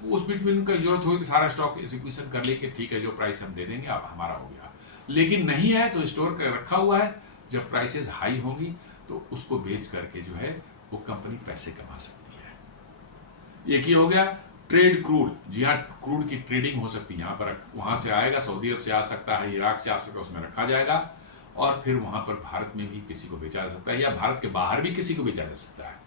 उस बिटवीन की जरूरत होगी, सारा स्टॉक एक्विजिशन कर ले कि ठीक है, जो प्राइस हम दे देंगे अब हमारा हो गया। लेकिन नहीं है तो स्टोर कर रखा हुआ है, जब प्राइसेस हाई होंगी तो उसको बेच करके जो है वो कंपनी पैसे कमा सकती है। एक ही हो गया ट्रेड क्रूड। जी हाँ, क्रूड की ट्रेडिंग हो सकती है यहाँ पर, वहाँ से आएगा, सऊदी अरब से आ सकता है, इराक से आ सकता है, उसमें रखा जाएगा और फिर वहाँ पर भारत में भी किसी को बेचा जा सकता है, या भारत के बाहर भी किसी को बेचा जा सकता है।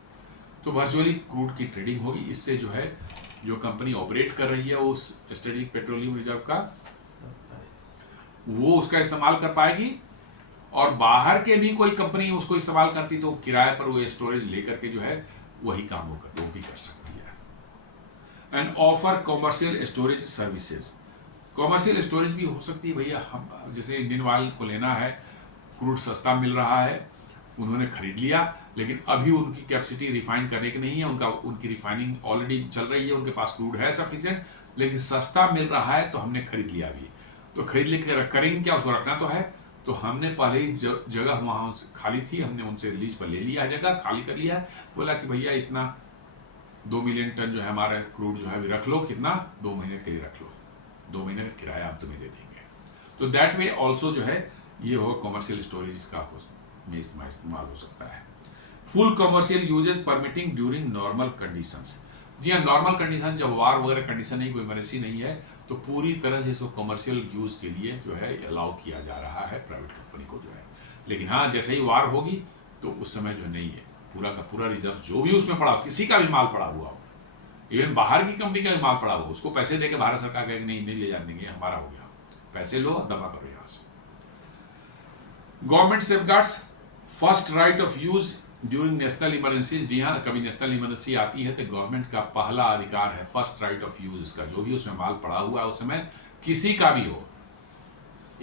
तो वर्चुअली क्रूड की ट्रेडिंग होगी। इससे जो है, जो कंपनी ऑपरेट कर रही है उस स्ट्रेटेजिक पेट्रोलियम रिजर्व का, वो उसका इस्तेमाल कर पाएगी, और बाहर के भी कोई कंपनी उसको इस्तेमाल करती तो किराए पर वो स्टोरेज लेकर के जो है वही काम वो भी कर सकती है। And offer commercial storage services. Commercial storage भी हो सकती है भैया, हम जैसे इंडियन ऑयल को लेना है, क्रूड सस्ता मिल रहा है, उन्होंने खरीद लिया, लेकिन अभी उनकी कैपेसिटी रिफाइन करने की नहीं है, उनकी रिफाइनिंग ऑलरेडी चल रही है, उनके पास क्रूड है सफिशिएंट, लेकिन सस्ता मिल रहा है तो हमने खरीद लिया अभी। तो खरीद लेकर करेंगे क्या, उसको रखना तो है, तो हमने पहले ही जगह वहाँ खाली थी, हमने उनसे लीज पर ले लिया, जगह खाली कर लिया, बोला कि भैया इतना 2 मिलियन टन जो है हमारा क्रूड जो है अभी रख लो, कितना, 2 महीने के लिए रख लो, 2 महीने का किराया हम तुम्हें दे देंगे। तो दैट वे ऑल्सो जो है ये हो कॉमर्शियल स्टोरेज का में इस्तेमाल हो सकता है। Full commercial uses permitting during normal conditions. जी हाँ, नॉर्मल कंडीशन, जब वार वगैरह कंडीशन नहीं, कोई इमरजेंसी नहीं है, तो पूरी तरह से इसको कमर्शियल यूज के लिए जो है अलाउ किया जा रहा है प्राइवेट कंपनी को जो है। लेकिन हाँ, जैसे ही वार होगी तो उस समय जो नहीं है, पूरा का पूरा रिजर्व जो भी उसमें पड़ा हो, किसी का भी माल पड़ा हुआ हो, इवन बाहर की कंपनी का भी माल पड़ा हो, उसको पैसे देके भारत सरकार कहेगी नहीं ले जाने देंगे, हमारा हो गया, पैसे लो दबा करो यहाँ से। Government safeguards first right of use during national emergencies. जी हाँ, कभी नेशनल इमरजेंसी आती है तो गवर्नमेंट का पहला अधिकार है फर्स्ट राइट ऑफ यूज, इसका जो भी उसमें माल पड़ा हुआ है उस समय, किसी का भी हो,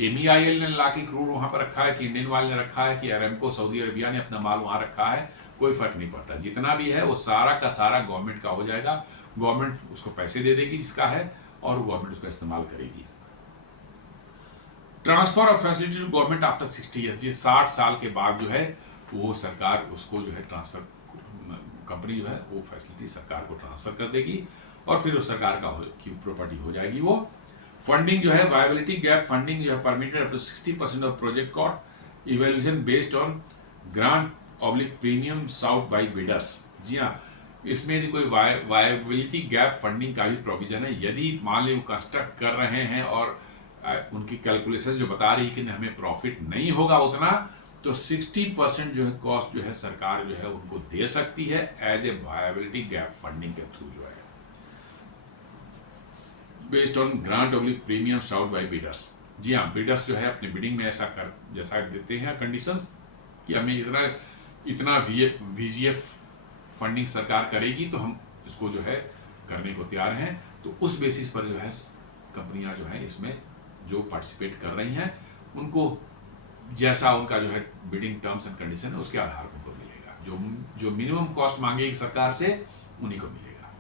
MEIL ने ला के क्रूड वहां पर रखा है, कि इंडियन ऑयल ने रखा है, कि अरेमको सऊदी अरबिया ने अपना माल वहां रखा है, कोई फर्क नहीं पड़ता, जितना भी है वो सारा का सारा गवर्नमेंट का हो जाएगा। गवर्नमेंट उसको पैसे दे देगी जिसका है, और गवर्नमेंट उसका इस्तेमाल करेगी। Transfer of facility to government after 60 years. जी 60 साल के बाद जो है वो सरकार उसको जो है ट्रांसफर, कंपनी जो है वो फैसिलिटी सरकार को ट्रांसफर कर देगी, और फिर उस सरकार का की प्रॉपर्टी हो जाएगी वो। फंडिंग जो है, वायबिलिटी गैप फंडिंग जो है permitted up to 60% of project cost, evaluation based on grant ऑब्लिक प्रीमियम साउट बाय बिडर्स। जी हाँ, इसमें यदि कोई वायबिलिटी गैप फंडिंग का भी प्रोविजन है, यदि मान लो कंस्ट्रक्ट कर रहे हैं और उनकी कैलकुलेशन जो बता रही है कि हमें प्रॉफिट नहीं होगा उतना, तो 60% जो है कॉस्ट जो है सरकार जो है उनको दे सकती है as a viability gap funding के थ्रू जो है, based on grant of premium out by bidders. जी हाँ, बिडर्स जो है अपने बिडिंग में ऐसा कर जैसा देते हैं कंडीशंस कि हमें इतना VGF फंडिंग सरकार करेगी तो हम इसको जो है करने को तैयार हैं। तो उस बेसिस पर जो है कंपनियां जो है इसमें जो पार्टिसिपेट कर रही हैं उनको जैसा उनका जो है बिडिंग टर्म्स एंड कंडीशन है उसके आधार पर उनको मिलेगा, जो मिनिमम कॉस्ट मांगेगी सरकार से उन्हीं को मिलेगा।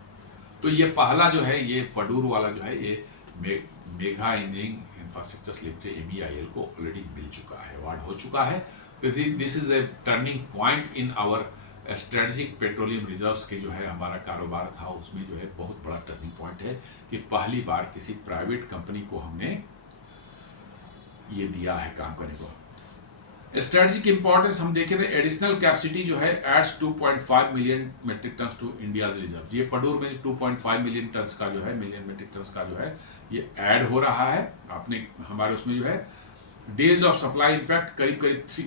तो ये पहला जो है ये पडूर वाला जो है ये mega engineering infrastructures limited MEIL को ऑलरेडी मिल चुका है, अवार्ड हो चुका है। This is a turning point in our strategic petroleum reserves के जो है हमारा कारोबार था उसमें जो है बहुत बड़ा टर्निंग पॉइंट है कि पहली बार किसी प्राइवेट कंपनी को हमने ये दिया है काम करने को। स्ट्रेटेजिक इंपॉर्टेंस हम देखें तो एडिशनल कैपेसिटी जो है adds 2.5 million metric ton to India's reserve. ये पडूर में 2.5 मिलियन टन का जो है मिलियन मेट्रिक टन का जो है ये ऐड हो रहा है अपने हमारे उसमें जो है डेज ऑफ सप्लाई इंपैक्ट करीब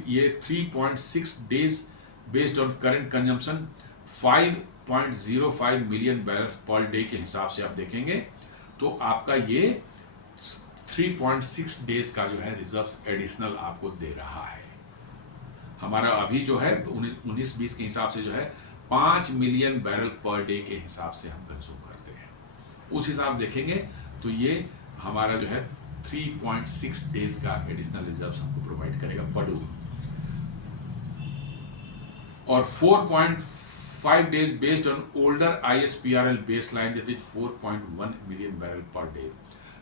ये 3.6 days based on current consumption 5.05 million barrel per day के हिसाब से आप देखेंगे तो आपका ये 3.6 डेज का जो है रिजर्व्स एडिशनल आपको दे रहा है। हमारा अभी जो है 19-20 के हिसाब से जो है 5 मिलियन बैरल पर डे के हिसाब से हम कंज्यूम करते हैं, उस हिसाब देखेंगे तो ये हमारा जो है 3.6 डेज का एडिशनल रिजर्व्स हमको प्रोवाइड करेगा पडूर, और 4.5 days based on older ISPRL baseline that is 4.1 million barrel per day.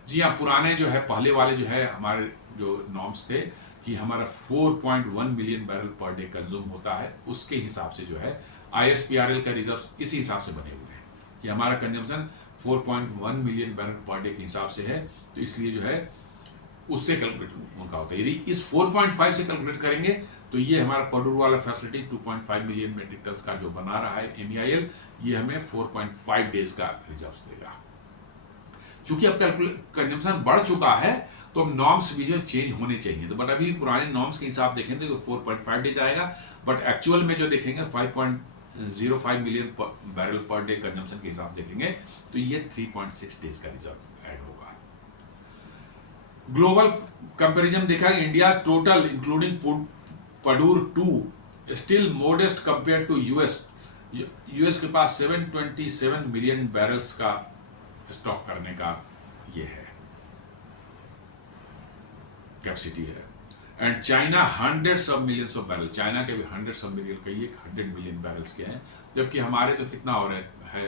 जी हाँ, पुराने जो है पहले वाले जो है हमारे जो नॉर्म्स थे कि हमारा 4.1 million barrel per day consume होता है, उसके हिसाब से जो है ISPRL का रिजर्व्स इसी हिसाब से बने हुए हैं कि हमारा consumption 4.1 million barrel per day के हिसाब से है, तो इसलिए जो है उससे कैलकुलेट उनका होता है। यदि इस 4.5 से कैलकुलेट करेंगे तो ये हमारा पडूर वाला फैसिलिटी 2.5 मिलियन मेट्रिक टन का जो बना रहा है MEIL, ये हमें 4.5 डेज का रिजर्व्स देगा। चूंकि अब कंजम्पशन बढ़ चुका है तो अब नॉर्म्स भी जो चेंज होने चाहिए, तो बट अभी पुराने नॉर्म्स के हिसाब देखेंगे तो 4.5 डेज आएगा, बट एक्चुअल में जो देखेंगे 5.05 million barrel per day consumption के हिसाब देखेंगे तो ये 3.6 डेज का रिजर्व ऐड होगा। ग्लोबल कंपैरिजन देखा, India total including Padur 2 still modest compare to US के पास 727 मिलियन बैरल्स का स्टॉक करने का ये है कैपेसिटी है, and China hundreds of millions of barrel, China के भी हंड्रेड्स ऑफ मिलियन कहिए 100 मिलियन बैरल्स के हैं, जबकि हमारे तो कितना और है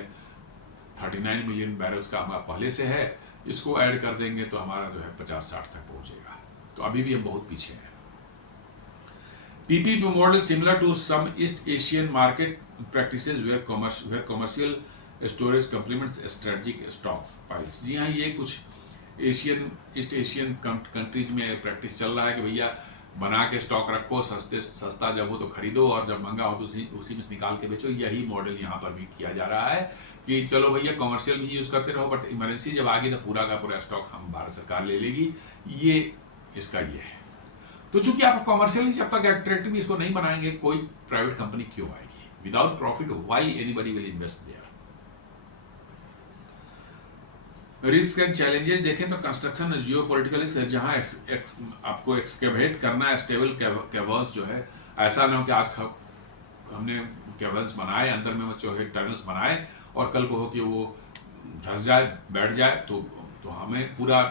39 मिलियन बैरल्स का हमारा पहले से है, इसको ऐड कर देंगे तो हमारा जो है 50-60 तक पहुंचेगा, तो अभी भी हम बहुत पीछे हैं। PPP model similar to some East Asian market practices where commercial storage complements strategic stockpiles. जी हाँ, ये कुछ ईस्ट एशियन कंट्रीज में प्रैक्टिस चल रहा है कि भैया बना के स्टॉक रखो, सस्ता जब हो तो खरीदो और जब महंगा हो तो उसी में से निकाल के बेचो। यही मॉडल यहाँ पर भी किया जा रहा है कि चलो भैया कमर्शियल भी यूज़ करते रहो, बट इमरजेंसी जब आ गई तो पूरा का पूरा स्टॉक हम भारत सरकार ले लेगी, ये इसका ये है। तो चूंकि आप कमर्शियली जब तक अट्रैक्टिव इसको नहीं बनाएंगे, कोई प्राइवेट कंपनी क्यों आएगी? Without profit why anybody will invest their? Risk and challenges देखें तो कंस्ट्रक्शन जियो पोलिटिकल जहाँ आपको एक्सकेवेट करना है स्टेबल कैवर्स जो है, ऐसा ना हो कि आज हमने कैवर्स बनाए अंदर में जो है टनल्स बनाए और कल को हो कि वो धंस जाए बैठ जाए, तो हमें पूरा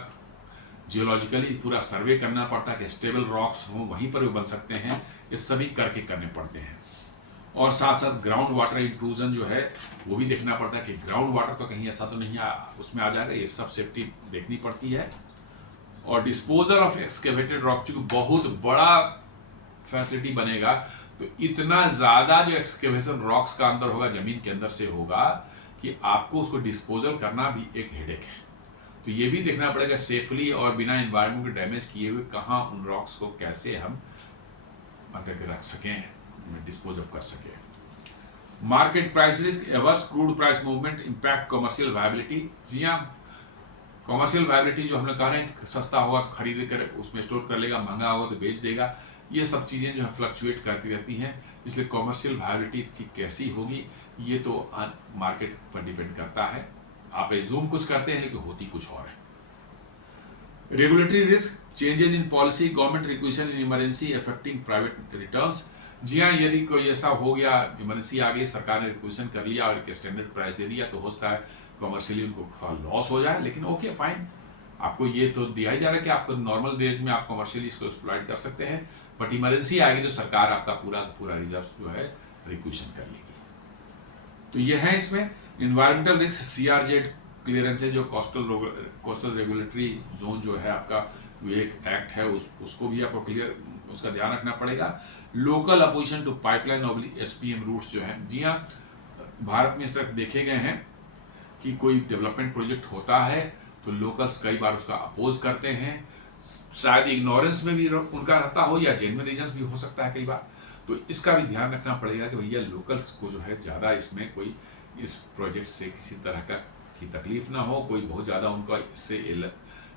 जियोलॉजिकली पूरा सर्वे करना पड़ता है कि स्टेबल रॉक्स हों वहीं पर भी बन सकते हैं, ये सभी करने पड़ते हैं। और साथ साथ ग्राउंड वाटर इंट्रूजन जो है वो भी देखना पड़ता है कि ग्राउंड वाटर तो कहीं ऐसा तो नहीं उसमें आ जाएगा, ये सब सेफ्टी देखनी पड़ती है। और डिस्पोजल ऑफ एक्सकेवेटेड रॉक, चूंकि बहुत बड़ा फैसिलिटी बनेगा तो इतना ज़्यादा जो एक्सकेवेशन रॉक्स का अंदर होगा, ज़मीन के अंदर से होगा, कि आपको उसको डिस्पोजल करना भी एक हेडेक है। तो ये भी देखना पड़ेगा सेफली और बिना एनवायरनमेंट को डैमेज किए हुए कहाँ उन रॉक्स को कैसे हम रख सकें, डिस्पोज अप कर सके। Market price risk, adverse crude price movement impact commercial viability. जी हाँ, कमर्शियल वायबिलिटी जो हम लोग कह रहे हैं कि सस्ता होगा तो खरीद कर उसमें स्टोर कर लेगा, महंगा होगा तो बेच देगा, ये सब चीज़ें जो है फ्लक्चुएट करती रहती हैं, इसलिए कॉमर्शियल वायबिलिटी इसकी कैसी होगी ये तो मार्केट पर डिपेंड करता है। आप एज्यूम कुछ करते हैं लेकिन होती कुछ और है। Regulatory risk, changes in policy, government requisition in emergency affecting private returns. जी हाँ, यदि कोई ऐसा हो गया, इमरजेंसी आ गई, सरकार ने रिक्वेशन कर लिया और एक स्टैंडर्ड प्राइस दे दिया, तो हो सकता है कॉमर्शियली उनको लॉस हो जाए, लेकिन ओके फाइन, आपको ये तो दिया ही जा रहा है कि आपको नॉर्मल डेज में आप कॉमर्शियली इसको एक्सप्लॉइट कर सकते हैं, बट इमरजेंसी आएगी तो सरकार आपका पूरा रिजर्व जो है रिक्वेशन कर लेगी। तो ये है इसमें इन्वायरमेंटल रिस्क, सीआरजेड क्लियरेंस है, जो कोस्टल रेगुलेटरी जोन जो है आपका, वो एक एक्ट है, उसको भी आपको क्लियर उसका ध्यान रखना पड़ेगा। Local opposition to pipeline oblique SPM routes जो हैं, जी हाँ, भारत में इस तरह देखे गए हैं कि कोई डेवलपमेंट प्रोजेक्ट होता है तो लोकल्स कई बार उसका अपोज करते हैं, शायद इग्नोरेंस में भी उनका रहता हो या जेन्युइन रीजंस भी हो सकता है कई बार। तो इसका भी ध्यान रखना पड़ेगा कि भैया लोकल्स को जो है ज़्यादा इसमें कोई इस प्रोजेक्ट से किसी तरह की तकलीफ ना हो, कोई बहुत ज़्यादा उनका इससे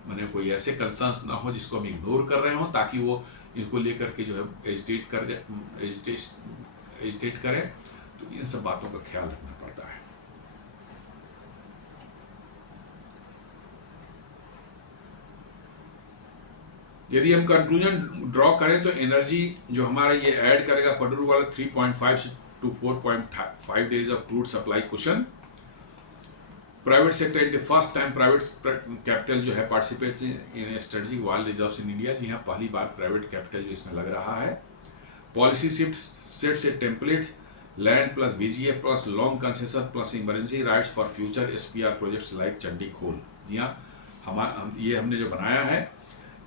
मैंने कोई ऐसे कंसर्न्स ना हो जिसको हम इग्नोर कर रहे हो, ताकि वो इनको लेकर के जो है एजिटेट करें। तो इन सब बातों का ख्याल रखना पड़ता है। यदि हम कंक्लूजन ड्रॉ करें तो एनर्जी जो हमारा ये ऐड करेगा पडूर वाला 3.5 to 4.5 days of crude supply cushion। Private sector in the first time private capital जो है participates in strategic oil reserves in India. जी हाँ, पहली बार प्राइवेट कैपिटल जो इसमें लग रहा है। Policy shift sets A templates, land plus VGF plus long concession plus emergency rights for future SPR projects like Chandi खोल। जी हाँ, हमने जो बनाया है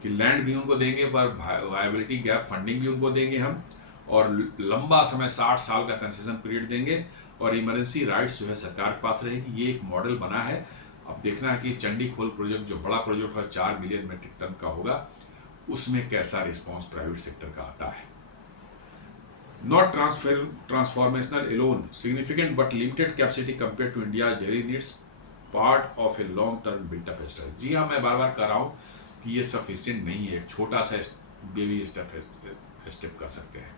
कि लैंड भी उनको देंगे, पर वायबिलिटी गैप फंडिंग भी उनको देंगे हम, और लंबा समय 60 साल का कंसेशन पीरियड देंगे, और इमरजेंसी राइट्स जो है सरकार के पास रहेगी। ये एक मॉडल बना है। अब देखना है कि चंडी खोल प्रोजेक्ट जो बड़ा प्रोजेक्ट है 4 मिलियन मेट्रिक टन का होगा, उसमें कैसा रिस्पॉन्स प्राइवेट सेक्टर का आता है। Not transformational alone, significant but limited capacity compare to India daily needs, part of a long term built up strategy. जी हाँ, मैं बार बार कर रहा हूँ कि ये सफिशिएंट नहीं है, एक छोटा सा बेबी स्टेप कर सकते हैं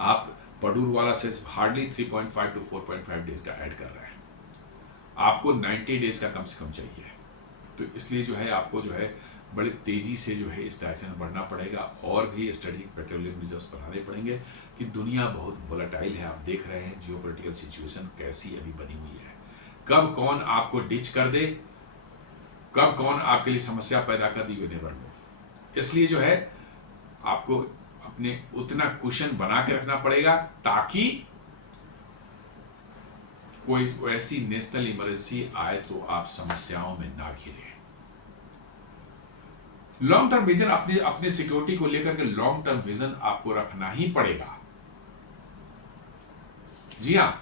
आप। पडूर वाला से हार्डली 3.5 to 4.5 डेज का ऐड कर रहा है, आपको 90 डेज का कम से कम चाहिए। तो इसलिए जो है आपको जो है बड़े तेजी से जो है इस डायरेक्शन में बढ़ना पड़ेगा, और भी स्ट्रेटेजिक पेट्रोलियम रिजर्व्स बढ़ाने पड़ेंगे कि दुनिया बहुत वोलेटाइल है। आप देख रहे हैं जियोपॉलिटिकल सिचुएशन कैसी अभी बनी हुई है, कब कौन आपको डिच कर दे, कब कौन आपके लिए समस्या पैदा कर दी, यू नेवर नो। इसलिए जो है आपको अपने उतना कुशन बना के रखना पड़ेगा ताकि कोई ऐसी नेशनल इमरजेंसी आए तो आप समस्याओं में ना घिरे। लॉन्ग टर्म विजन, अपने सिक्योरिटी को लेकर के लॉन्ग टर्म विजन आपको रखना ही पड़ेगा। जी हाँ,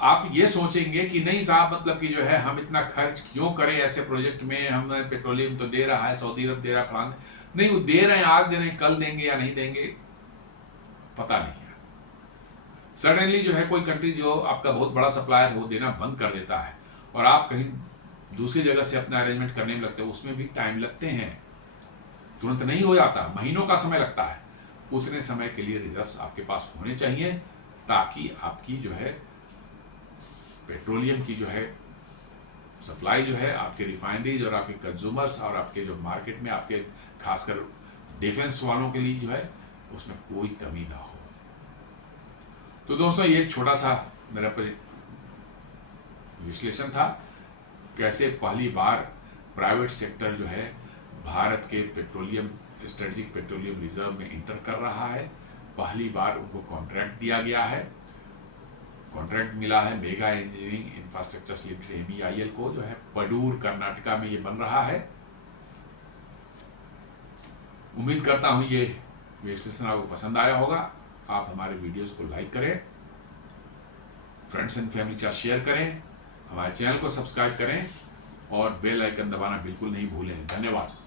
आप ये सोचेंगे कि नहीं साहब, मतलब कि जो है हम इतना खर्च क्यों करें ऐसे प्रोजेक्ट में, हमें पेट्रोलियम तो दे रहा है, सऊदी अरब दे रहा है, फ्रांस नहीं, वो दे रहे हैं, आज दे रहे हैं, कल देंगे या नहीं देंगे पता नहीं है। सडनली जो है कोई कंट्री जो आपका बहुत बड़ा सप्लायर है वो देना बंद कर देता है, और आप कहीं दूसरी जगह से अपना अरेंजमेंट करने में लगते हैं, उसमें भी टाइम लगते हैं, तुरंत नहीं हो जाता, महीनों का समय लगता है। उतने समय के लिए रिजर्व्स आपके पास होने चाहिए, ताकि आपकी जो है पेट्रोलियम की जो है सप्लाई जो है आपके रिफाइनरीज और आपके कंज्यूमर्स और आपके जो मार्केट में आपके खासकर डिफेंस वालों के लिए जो है उसमें कोई कमी ना हो। तो दोस्तों, ये एक छोटा सा मेरा विश्लेषण था, कैसे पहली बार प्राइवेट सेक्टर जो है भारत के पेट्रोलियम स्ट्रेटेजिक पेट्रोलियम रिजर्व में इंटर कर रहा है। पहली बार उनको कॉन्ट्रैक्ट दिया गया है, कॉन्ट्रैक्ट मिला है mega engineering infrastructure limited MEIL को, जो है पडूर कर्नाटका में ये बन रहा है। उम्मीद करता हूँ ये विश्लेषण आपको पसंद आया होगा। आप हमारे वीडियोस को लाइक करें, फ्रेंड्स एंड फैमिली के साथ शेयर करें, हमारे चैनल को सब्सक्राइब करें और बेल आइकन दबाना बिल्कुल नहीं भूलें। धन्यवाद।